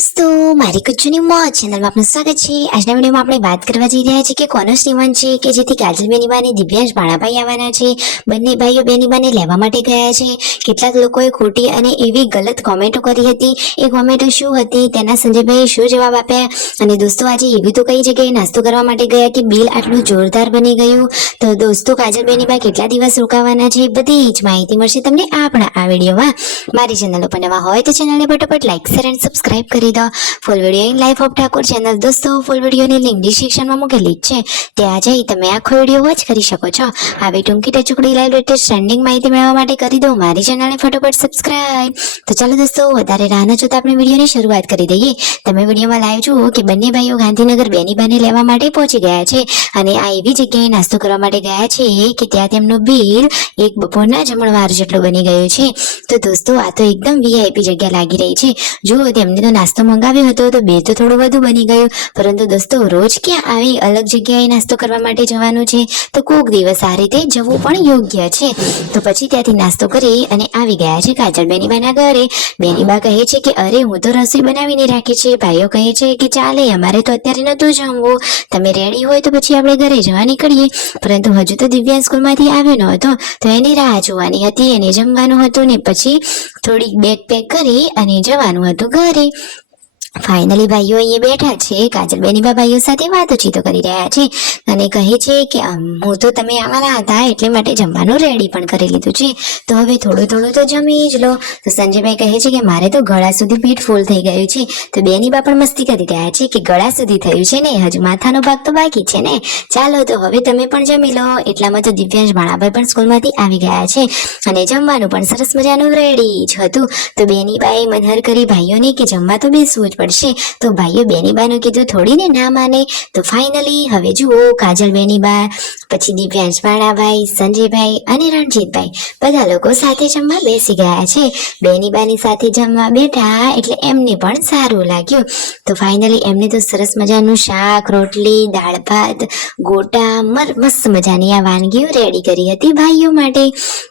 दोस्तों मारी कुचुनी मौज चैनल में आपનું સ્વાગત છે। આજના વિડિયોમાં આપણે વાત કરવા જઈ રહ્યા છીએ કે કોનો શ્રીમંત છે કે જેથી કાજલ બેનીબાને દિવ્યાંશ ભાણાભાઈ આવવાના છે। બંને ભાઈઓ બેનીબાને લેવા માટે ગયા છે। કેટલાક લોકોએ ખોટી અને એવી ગલત કોમેન્ટો કરી હતી। એ કોમેન્ટો શું હતી તેના સંજયભાઈએ શું જવાબ આપ્યા અને દોસ્તો આજે એવી તો કઈ જગ્યાએ નાસ્તો કરવા માટે ગયા કે બિલ આટલું જોરદાર બની ગયું। તો દોસ્તો કાજલ બેનીબા કેટલા દિવસ રોકાવાના છે બધી જ માહિતી મળશે તમને આપણા આ વિડિયોમાં। મારી ચેનલ ઉપર નવા હોય તો ચેનલને ફટાફટ લાઈક શેર એન્ડ સબસ્ક્રાઇબ કરી દો। Full video in life of Thakor channel દોસ્તો ફૂલ વિડિયોની લિંક ડિસ્ક્રિપ્શનમાં મૂકેલી છે, ત્યાં જઈ તમે આખો વિડિયો વોચ કરી શકો છો। આવી ટૂંકી ટચુકડી લાઈવ લેટેસ્ટ ટ્રેન્ડિંગ માહિતી મેળવવા માટે કરી દો મારી ચેનલને ફટાફટ સબસ્ક્રાઇબ। તો ચાલો દોસ્તો વધારે રાહ ન જોતા આપણે વિડિયોની શરૂઆત કરી દઈએ। તમે વિડિયોમાં લાઈવ જુઓ કે બંને ભાઈઓ ગાંધીનગર બેનીબાને લેવા માટે પહોંચી ગયા છે અને આ એવી જગ્યાએ નાસ્તો કરવા માટે ગયા છે કે ત્યાં તેમનું બિલ એક બપોરના જમણવાર જેટલું બની ગયું છે। તો દોસ્તો આ તો એકદમ વીઆઈપી જગ્યા લાગી રહી છે। જો તેમને તો નાસ્તો મંગાવ્યો હતો તો બિલ તો થોડું વધુ બની ગયું, પરંતુ દોસ્તો રોજ ક્યાં આવી અલગ જગ્યાએ નાસ્તો કરવા માટે જવાનું છે, તો કોક દિવસ આ રીતે જવું પણ યોગ્ય છે। તો પછી ત્યાંથી નાસ્તો કરી અને આવી ગયા છે કાજલ બેનીબાના ઘરે। બેનીબા કહે છે કે અરે હું તો રસોઈ બનાવીને રાખી છે। ભાઈઓ કહે છે કે ચાલે અમારે તો અત્યારે નતું જમવું, તમે રેડી હોય તો પછી આપણે ઘરે જવા નીકળીએ। પરંતુ હજુ તો દિવ્યાંશ સ્કૂલમાંથી આવ્યો ન હતો તો એની રાહ જોવાની હતી, એને જમવાનું હતું ને પછી થોડીક બેગ પેક કરી અને જવાનું હતું ઘરે। ફાઇનલી ભાઈઓ અહીંયા બેઠા છે, કાજલ બેનીબા ભાઈઓ સાથે વાતચીતો કરી રહ્યા છે અને કહે છે કે હું તો તમે આવવાના હતા એટલે માટે જમવાનું રેડી પણ કરી લીધું છે, તો હવે થોડું થોડું તો જમી જ લો। તો સંજયભાઈ કહે છે કે મારે તો ગળા સુધી પેટ ફૂલ થઈ ગયું છે। તો બેનીબા પણ મસ્તી કરી રહ્યા છે કે ગળા સુધી થયું છે ને, હજુ માથાનો ભાગ તો બાકી છે ને, ચાલો તો હવે તમે પણ જમી લો। એટલામાં તો દિવ્યાંશ ભાણાભાઈ પણ સ્કૂલમાંથી આવી ગયા છે અને જમવાનું પણ સરસ મજાનું રેડી જ હતું। તો બેનીબાએ મનહર કરી ભાઈઓને કે જમવા તો બેસવું જ પડશે। તો ભાઈઓ બેનીબાનું કીધું થોડીને ના માને। તો ફાઇનલી હવે જુઓ કાજલ બેનીબા પછી દિવ્યાંશ ભાણાભાઈ, સંજયભાઈ અને રણજીતભાઈ બધા લોકો સાથે જમવા બેસી ગયા છે। બેનીબાની સાથે જમવા બેઠા એટલે એમને પણ સારું લાગ્યું। તો ફાઇનલી એમને તો સરસ મજાનું શાક, રોટલી, દાળ ભાત, ગોટા મસ્ત મજાની આ વાનગીઓ રેડી કરી હતી ભાઈઓ માટે।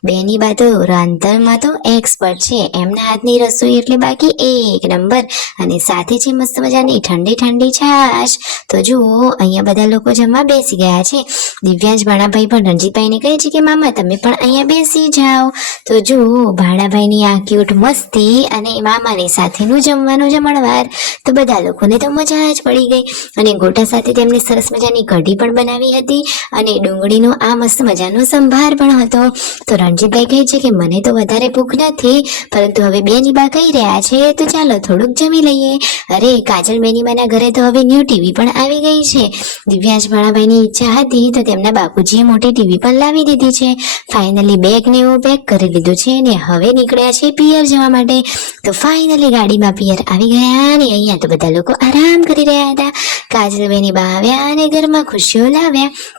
બેનીબા તો રાંધણમાં તો એક્સપર્ટ છે, એમના હાથની રસોઈ એટલે બાકી એક નંબર, અને સાથે છે મસ્ત મજાની ઠંડી ઠંડી છાશ। તો જુઓ અહીંયા બધા લોકો જમવા બેસી ગયા છે। દિવ્યાંશ ભાણાભાઈ પણ રણજીતભાઈને કહે છે કે મામા તમે પણ અહીંયા બેસી જાઓ। તો જુઓ ભાણાભાઈની આ ક્યુટ મસ્તી અને મામાની સાથેનું જમવાનું જમણવાર, તો બધા લોકોને તો મજા જ પડી ગઈ। અને ગોટા સાથે તેમને સરસ મજાની કઢી પણ બનાવી હતી અને ડુંગળીનો આ મસ્ત મજાનો સંભાર પણ હતો। તો રણજીતભાઈ કહે છે કે મને તો વધારે ભૂખ નથી, પરંતુ હવે બેનીબા કહી રહ્યા છે તો ચાલો થોડુંક જમી લઈએ। અરે કાજલ બેનીબાના ઘરે તો હવે ન્યૂ ટીવી પણ આવી ગઈ છે। દિવ્યાંશ ભાણાભાઈની ઈચ્છા હતી તો તેમના બાપુજીએ મોટી ટીવી પણ લાવી દીધી છે। ફાઇનલી બેગ ને એવું પેક કરી લીધું છે ને હવે નીકળ્યા છે પિયર જવા માટે। તો ફાઇનલી ગાડીમાં પિયર આવી ગયા અને અહીંયા તો બધા લોકો આરામ કરી રહ્યા હતા। કાજલ બેનીબા આવ્યા અને ઘરમાં ખુશીઓ લાવ્યા।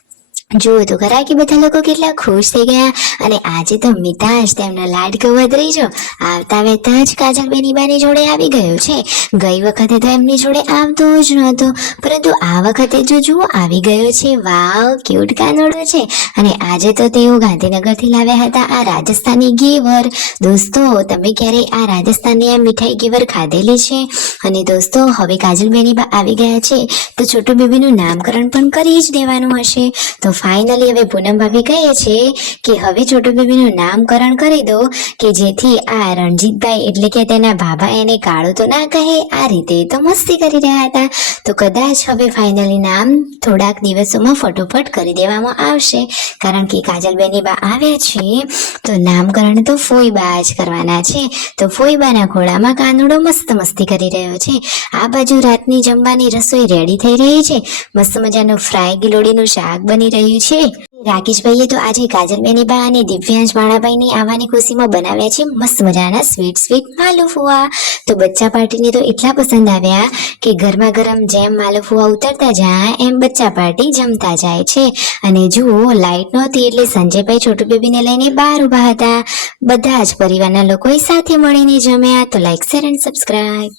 જુઓ તો ખરા કે બધા લોકો કેટલા ખુશ થઈ ગયા। અને આજે તો મિતાશ તેમનો લાડકો ભત્રીજો આવતા વેતા જ કાજલ બેનીબાની જોડે આવી ગયો છે। ગઈ વખતે તો એમની જોડે આવતો જ નહોતો, પરંતુ આ વખતે જો જુઓ આવી ગયો છે। વાવ ક્યુટ કાનોડો છે। અને આજે તો તેઓ ગાંધીનગરથી લાવ્યા હતા આ રાજસ્થાની ઘેવર। દોસ્તો તમે ક્યારે આ રાજસ્થાનની આ મીઠાઈ ઘેવર ખાધેલી છે? અને દોસ્તો હવે કાજલ બેનીબા આવી ગયા છે તો છોટુ બેબીનું નામકરણ પણ કરી જ દેવાનું હશે। તો ફાઇનલી હવે પૂનમ ભાભી કહે છે કે હવે છોટુ બેબીનું નામકરણ કરી દો કે જેથી આ રણજીતભાઈ એટલે કે તેના ભાભા એને કાળું તો ના કહે। આ રીતે તો મસ્તી કરી રહ્યા હતા। તો કદાચ હવે ફાઇનલી નામ થોડાક દિવસોમાં ફટોફટ કરી દેવામાં આવશે, કારણ કે કાજલ બેનીબા આવ્યા છે તો નામકરણ તો ફોઈબા જ કરવાના છે। તો ફોઈબાના ખોળામાં કાનુડો મસ્ત મસ્તી કરી રહ્યો છે। આ બાજુ રાતની જમવાની રસોઈ રેડી થઈ રહી છે। મસ્ત મજાનું ફ્રાય ગિલોડીનું શાક બની રહ્યું છે। રાકેશભાઈએ તો આજે કાજલ બેનીબા અને દિવ્યાંશ ભાણાભાઈની આવવાની ખુશીમાં બનાવ્યા છે મસ્ત મજાના સ્વીટ માલપુઆ। તો બચ્ચા પાર્ટીને તો એટલા પસંદ આવ્યા કે ગરમા ગરમ જેમ માલપુઆ ઉતરતા જાય એમ બચ્ચા પાર્ટી જમતા જાય છે। અને જુઓ લાઇટ નહોતી એટલે સંજયભાઈ છોટુ બેબીને લઈને બહાર ઊભા હતા। બધા જ પરિવારના લોકોએ સાથે મળીને જમ્યા। તો લાઈક શેર એન્ડ સબસ્ક્રાઇબ।